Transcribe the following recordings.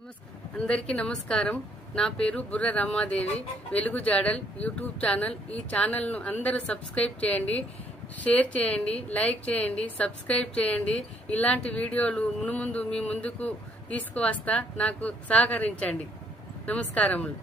అందరికీ నమస్కారం. నా పేరు బుర్ర రమాదేవి. వెలుగు జాడల్ యూట్యూబ్ ఛానల్. ఈ ఛానల్ ను అందరూ సబ్స్క్రైబ్ చేయండి, షేర్ చేయండి, లైక్ చేయండి, సబ్స్క్రైబ్ చేయండి. ఇలాంటి వీడియోలు మునుముందు మీ ముందుకు తీసుకువస్తా. నాకు సహకరించండి. నమస్కారములు.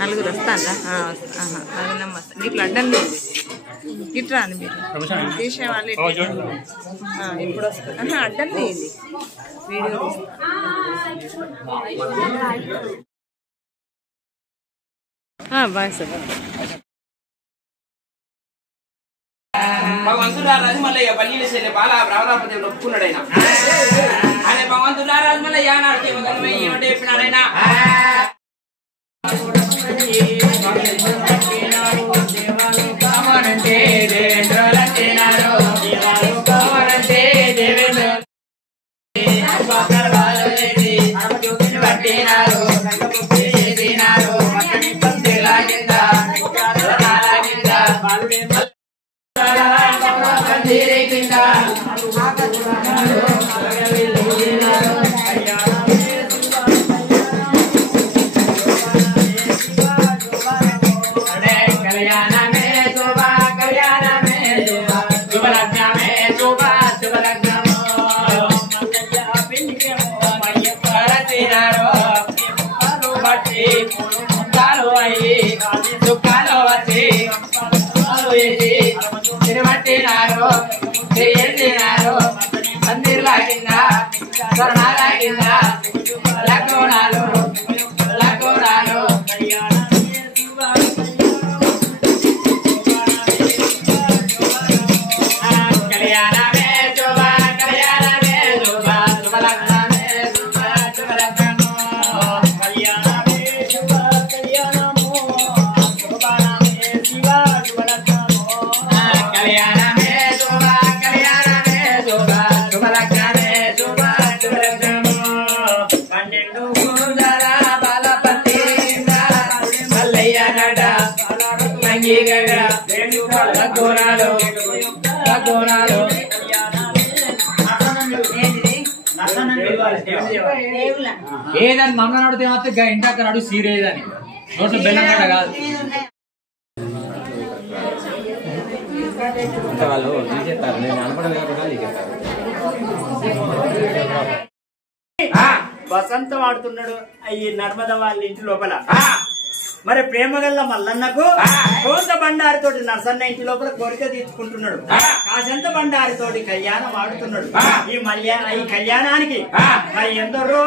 నలుగురు వస్తారా? మీకు అడ్డం లేదు, ఇట్రా అని మీరు తీసే వాళ్ళు ఇప్పుడు వస్తారు. అడ్డం లేదు, వీడియో బాయ్ సార్. భగవంతురారాజు మల్లయ్య పల్లీలు చెల్లె బాల రావరాపతి ఒప్పుకున్నాడైనా ఆయన భగవంతురారాజు మల్లయ్య నాడు ఏమిటో చెప్పినాడైనా ఏదని మమ్మల్ని అడిగితే మాత్రం ఇంటి అక్కడ అడుగు సీరేదని నోట్లో బెల్లం గడ్డ కాదు. వాళ్ళు తీసేస్తారు, నేను అనపడదు వసంతం ఆడుతున్నాడు ఈ నర్మద వాళ్ళ ఇంటి లోపల. మరి ప్రేమగల్ల మల్లన్నకు కోంత బండారితోటి నర్సన్న ఇంటి లోపల కోరిక తీర్చుకుంటున్నాడు. కాసంత బండారితోటి కళ్యాణం ఆడుతున్నాడు. ఈ కళ్యాణానికి మరి ఎందరో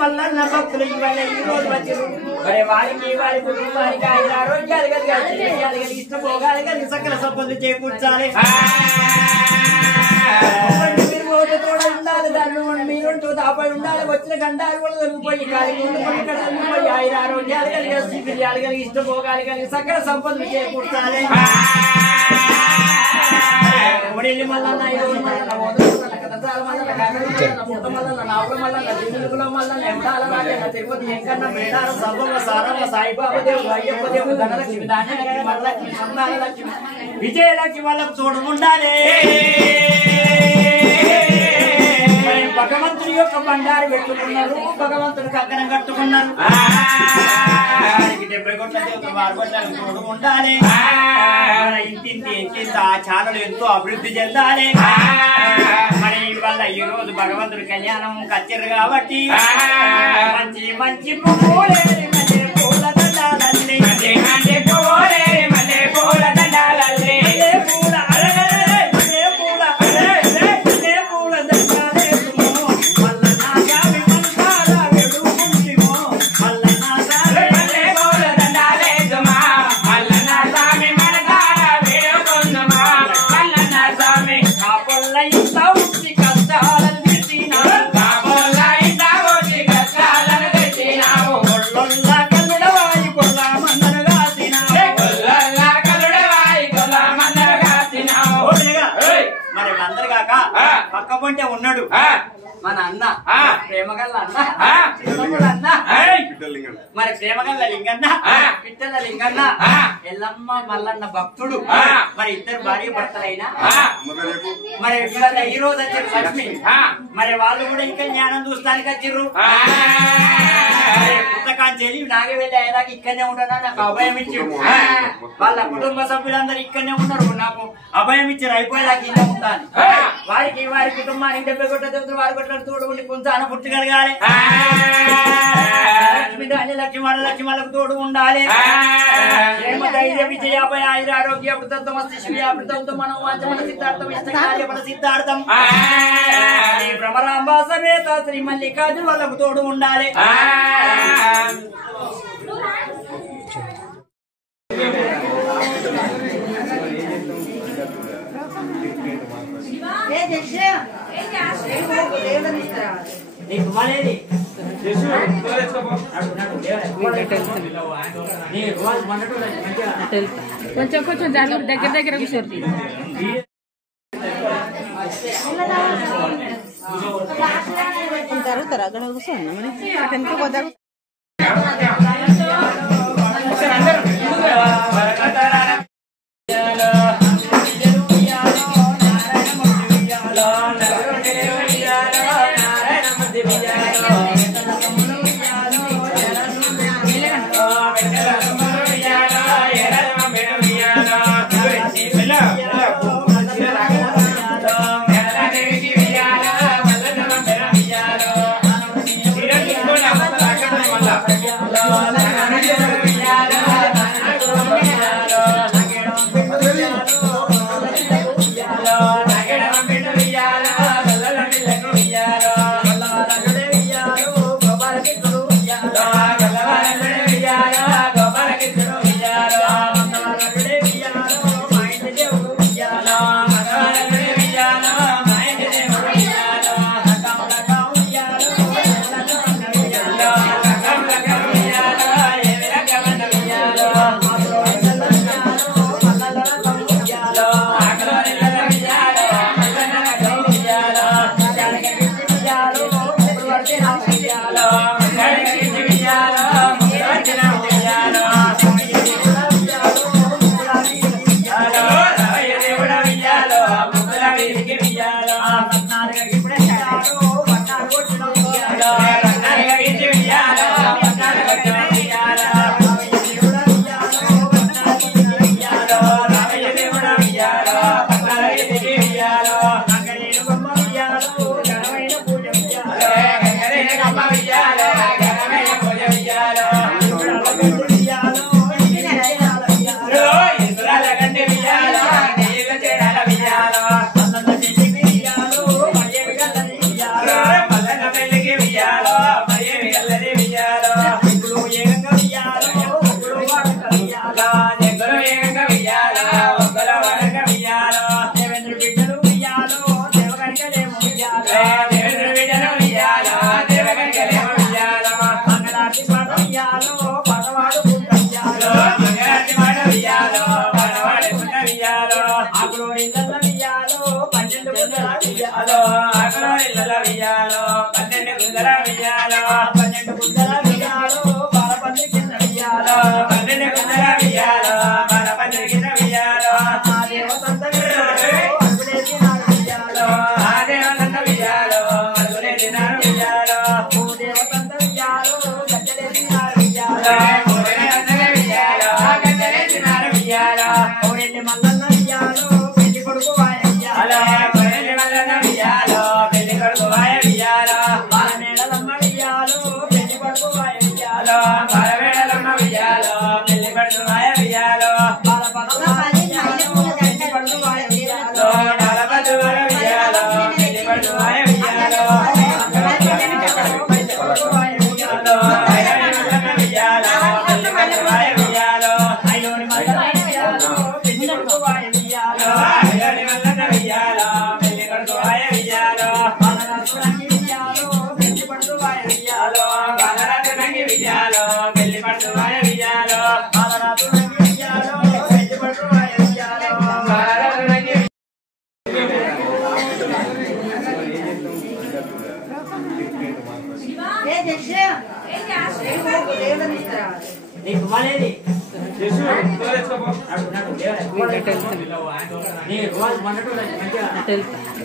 మల్లన్న భక్తులు ఇవాళ ఈ రోజు వచ్చారు. మరి వారికి వారి కుటుంబానికి ఆయన ఆరోగ్యాలు కలిగి ఇష్టపోగాలి కలిగి సకల సంపదలు చేకూర్చాలి. ఉండాలి, దాన్ని మీరుంటూ దాపై ఉండాలి. వచ్చిన గండాలు కూడా దొరికిపోయి కలిగిపోయి ఆయన ఆరోగ్యాలు కలిగి శిబిర్యాలు కలిగి ఇష్టపోగాలి కలిగి సకల సంపదలు చేకూర్చాలి. కోడెల్లి మల్లన్న, ఐదు మల్లన్న, కథసాల మల్లన్న, కథల పుట్ట మల్లన్న, నావుల మల్లన్న, దిగుల మల్లన్న, ఎండాల మల్లన్న, తిరుపతి వెంకన్న, మేడారం, సబ్బమ్మ, సారమ్మ, సాయిబాబా దేవుడు, అయ్యప్ప దేవుడు, ధనలక్ష్మి, ధాన్యలక్ష్మి, వరలక్ష్మి, సంతానలక్ష్మి, విజయలక్ష్మి వాళ్ళకు తోడు ఉండాలి. భగవంతుడి యొక్క బండారు పెట్టుకున్నారు, భగవంతుడి కగ్గనం కట్టుకున్నారు. 70 కోట్ల దేవతలు 6 కోట్ల తోడు ఉండాలి. ఇంటింటి ఎంతింత ఆ ఛానల్ ఎంతో అభివృద్ధి చెందాలి. మరి ఇవాళ ఈ రోజు భగవంతుడి కళ్యాణం కచ్చారు కాబట్టి మంచి మంచి పువ్వులే పూల దండాలల్లి, పూల దండాలల్లి, పూల అరగలే పూల పూల దండాలే కన్నుడవాయి కొల్ల మందను కాసి పక్క పొంటే ఉన్నాడు మన అన్న ప్రేమగల్ల అన్న అన్న మరి ప్రేమగల్ల లింగన్న పిట్టల లింగన్న ఎల్లమ్మ మల్లన్న భక్తుడు మరి ఇద్దరు భార్య భర్తలైనా మరి ఈ రోజు వచ్చారు లక్ష్మి మరి వాళ్ళు కూడా ఇంకా జ్ఞానం చూస్తానికి వచ్చిర్రు పుస్తకాంచెల్లి నాగవెల్లి అయ్యేదాకా ఇక్కడనే ఉంటానా నాకు అభయం ఇచ్చారు వాళ్ళ కుటుంబ సభ్యులందరూ ఇక్కడనే ఉన్నారు నాకు అభయం ఇచ్చారు అయిపోయేదాకా ఇలా ఉంటాను వారి కుటుంబానికి 70 కోట్ల దేవతలు వారి కొట్ల తోడు ఉండి కొంచెం పూర్తి కలగాలి లక్ష్మి వాళ్ళకు తోడు ఉండాలి ధైర్య విజయాభయ ఆయుర ఆరోగ్య అమృతం శ్రీయామృతంతో మనం వాంఛమన సిద్ధార్థం ఇష్టకార్యపద సిద్ధార్థం భ్రమరాంబ సమేత శ్రీ మల్లికార్జున వాళ్ళకు తోడు ఉండాలి కొంచెం కొంచెం దగ్గర దగ్గర కూర్చోండి జరుగుతారా అక్కడ కూర్చోండి మరి అటెన్కి పోతారు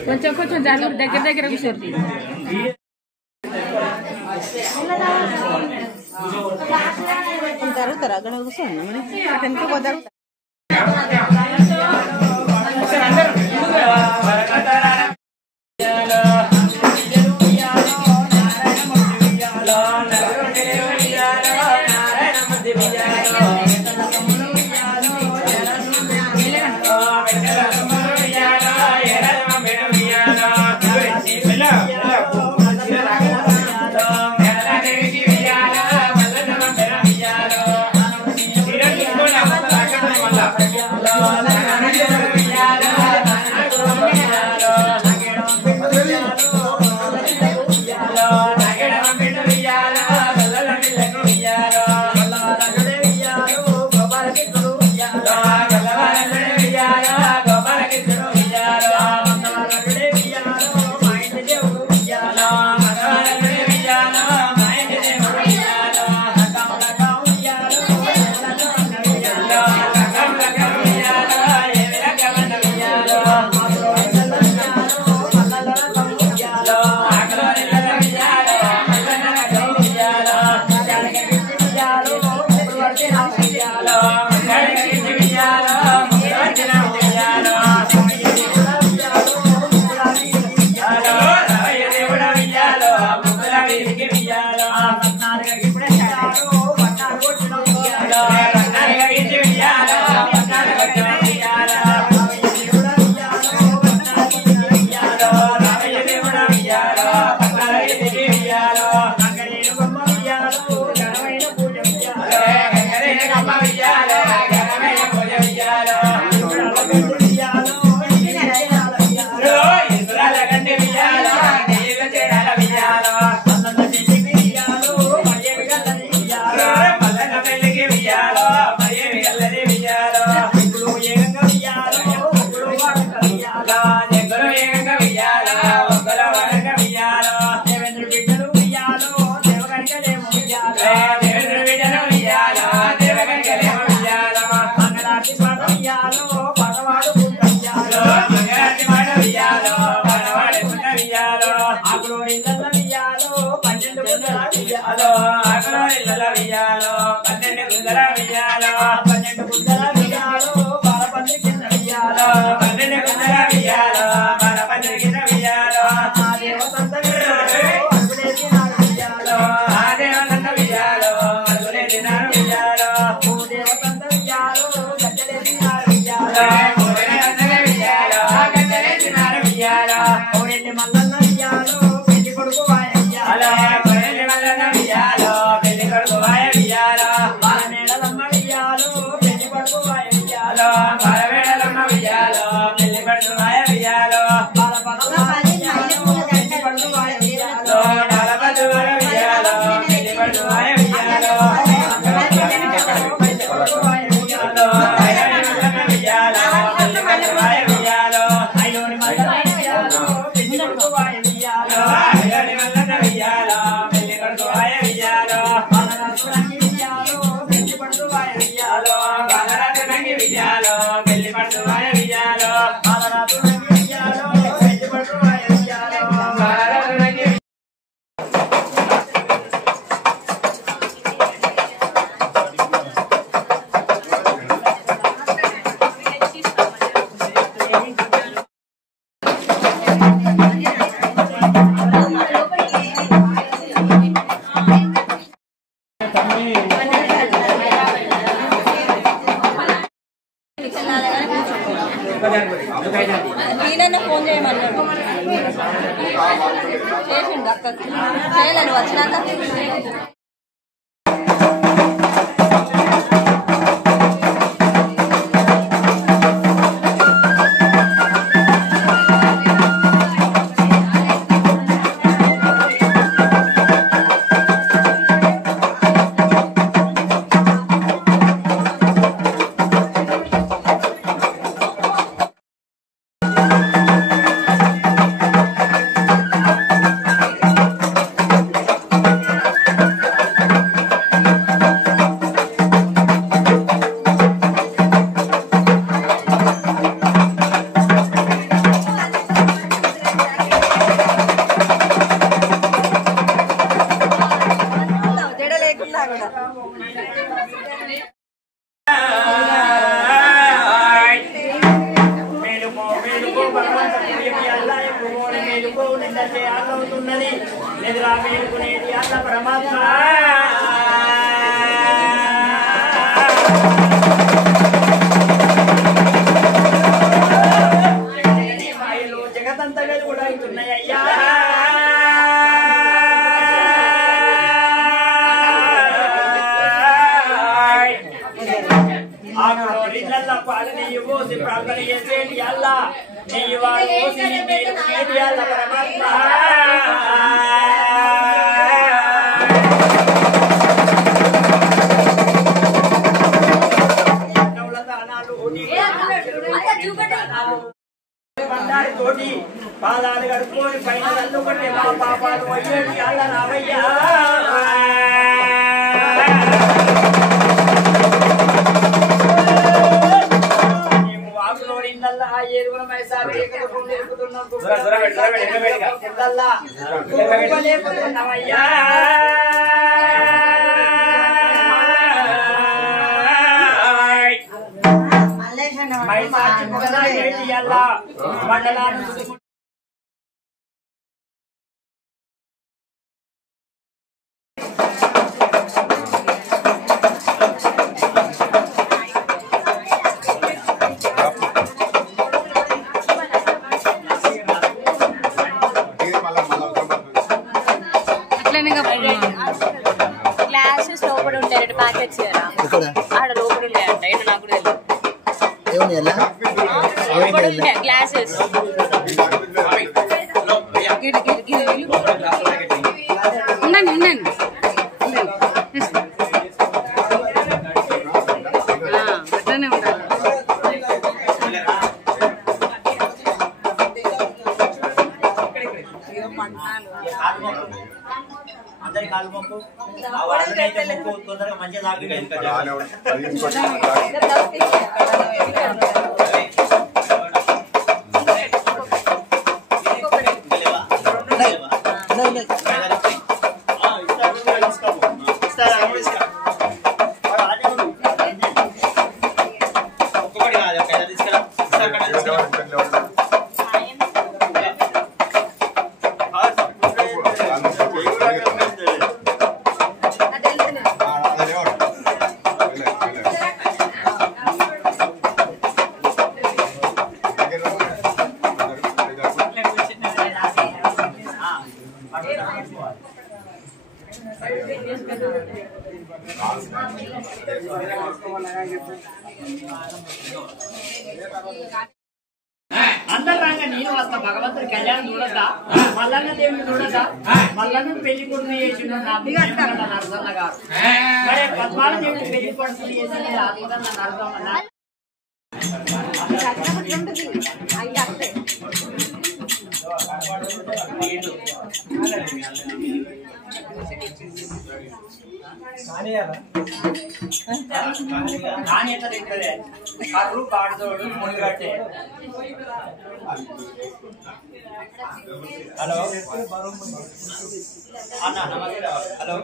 కొంచెం కొంచెం జాగ్రత్త దగ్గర దగ్గర కూర్చోండి జరుగుతారు అక్కడ కూర్చోండి మరి అటెన్కి పోతారు ఫోన్ చేయమన్నాడు చేసిండు అక్క చేయలేను వచ్చినాక వెళ్ళిపోవు నిందంటే ఆగవుతున్నది ఎదురా మేలుకునేది అన్న పరమాత్మ మాయలు జగతంతా వెలుగుడు అవుతున్నాయ్యా పాలు నెయ్యి పోసి ప్రార్థన చేసేది అల్లా నెయ్యి వాడు పోసి మేలుకునేది అల్ల పరమాత్మ తోటి పాదాలు కడుక్కొని పైన తల్లుకుంటే మా పాపాలు అయ్యేది అల్ల రావయ్యా మండలాన్ని గ్లాసెస్ లోపల ఉంటాయి ప్యాకెట్స్ ఆడ లోపల ఉంటాయంట ఏంటో నాకు తెలియదు లోపల ఉంటాయి గ్లాసెస్ ఉండండి ఉండండి అట్లనే ఉండాలి అందరి కాలు మొక్కు ఆ వాళ్ళనైతే మొక్కు తొందరగా మంచిగా అందరంగా నేను వస్తా భగవంతుడి కళ్యాణం చూడద్దా మల్లన్న దేవుని చూడద్దా మల్లన్న పెళ్లి కొడుకు చేసిన నరసన్న గారు మరి పద్మాల దేవుని పెళ్లి కొడుకు చేసిన నరసన్న కానీ ఎట్లా తింటదే కర్రు కాడుతోడు మునిగట్టే హలో అన్న నమస్తే హలో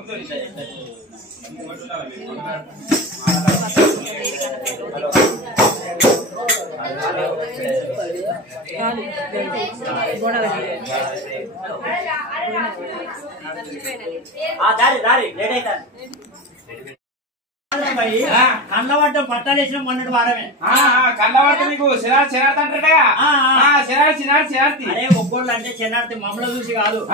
దారి దారి లేట్ అవుతాను కళ్ళబడ్డ పట్టాలు వేసిన మొన్నటి వారమే కళ్ళబడ్డ నీకు శనార్థి అదే ఒక్కోళ్ళు అంటే శనార్థి మమ్మల్ని చూసి కాదు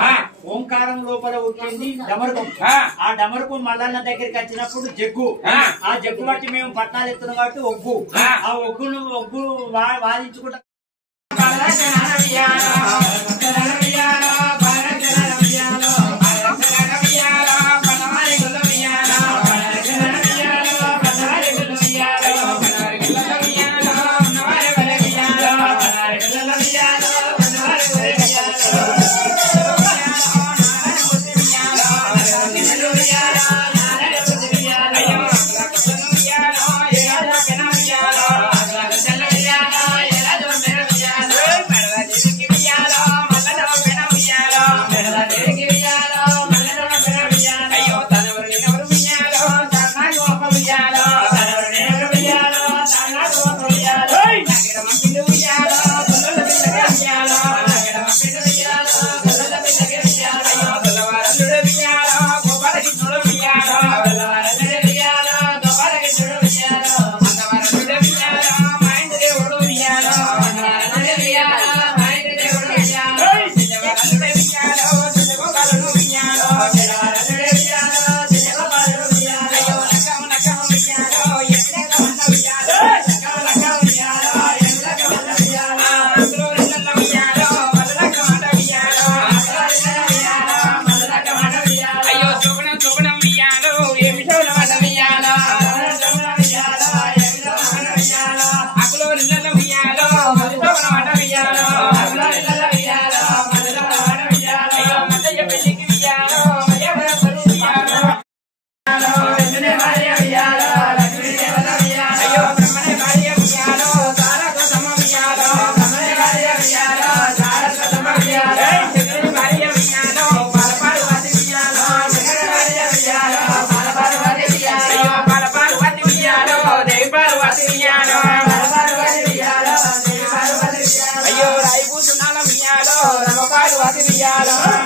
ఓంకారం లోపల ఉట్టింది డమరుకం ఆ డమరుకం మల్లన్న దగ్గరికి వచ్చినప్పుడు జగ్గు ఆ జగ్గు బట్టి మేము పట్టాలు ఎత్తున్నాం కాబట్టి ఒగ్గు ఆ ఒగ్గు వాదించుకుంటా Yeah. 12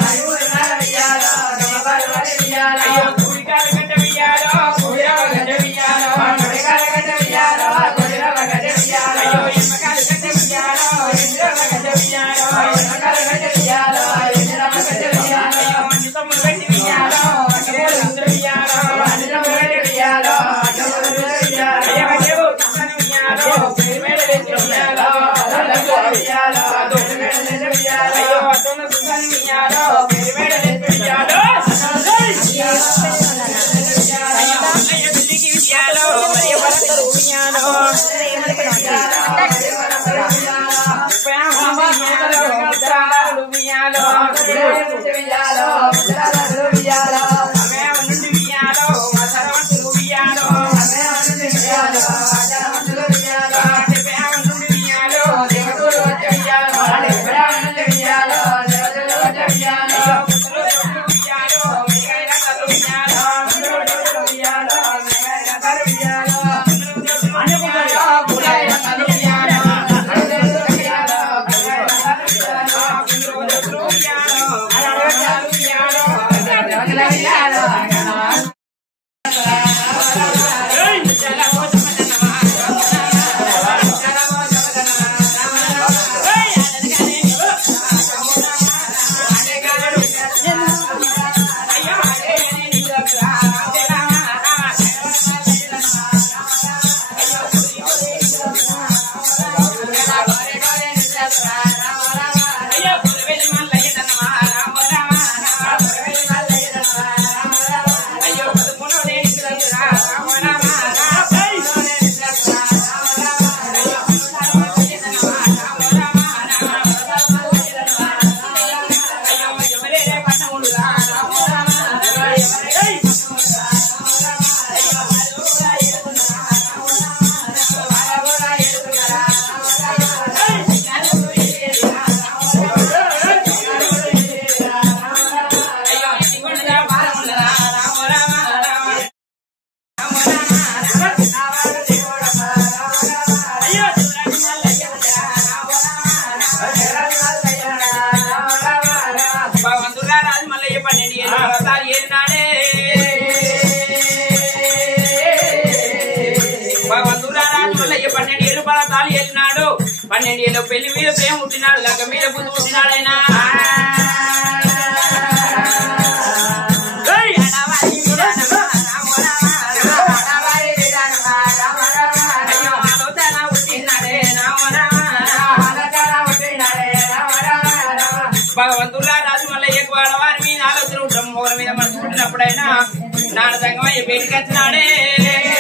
ఏళ్ళ పెళ్లి మీద ప్రేమ పుట్టినాడు లగ్గ మీద బుద్ధి పుట్టినాడైనా భగవంతుడా రాజు మళ్ళీ ఎక్కువ వారి మీద ఆలోచన ఉంటాం మీద మనసు పుట్టినప్పుడైనా నాన్న సంగమయ్య పేరుకి వచ్చినాడే